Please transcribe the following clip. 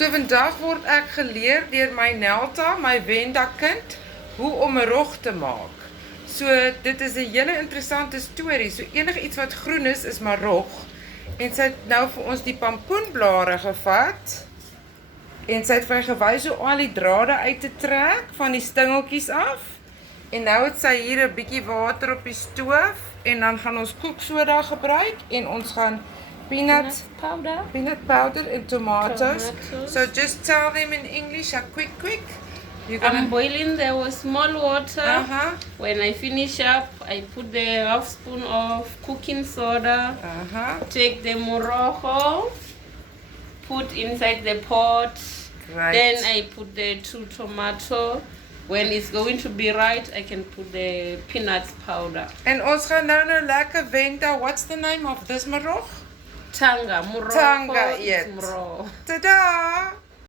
So vandag word ek geleer deur my Nelta, my Wenda kind, hoe om 'n rog te maak. So dit is 'n hele interessante storie. So enigiets wat groen is maar rog. En sy het nou vir ons die pampoenblare gevat. En sy het vir my gewys hoe om al die drade uit te trek van die stingeltjies af. En nou het sy hier 'n bietjie water op die stoof en dan gaan ons koeksoda gebruik en ons gaan peanut powder and tomatoes. So just tell them in English, quick. You're I'm boiling the small water. When I finish up, I put the half spoon of cooking soda. Take the morojo, put inside the pot. Right. Then I put the 2 tomato. When it's going to be right, I can put the peanut powder. En ons gaan nou lekker Wenda. What's the name of this marog? Tanga, morojo. Tanga eet. Morojo. Tada!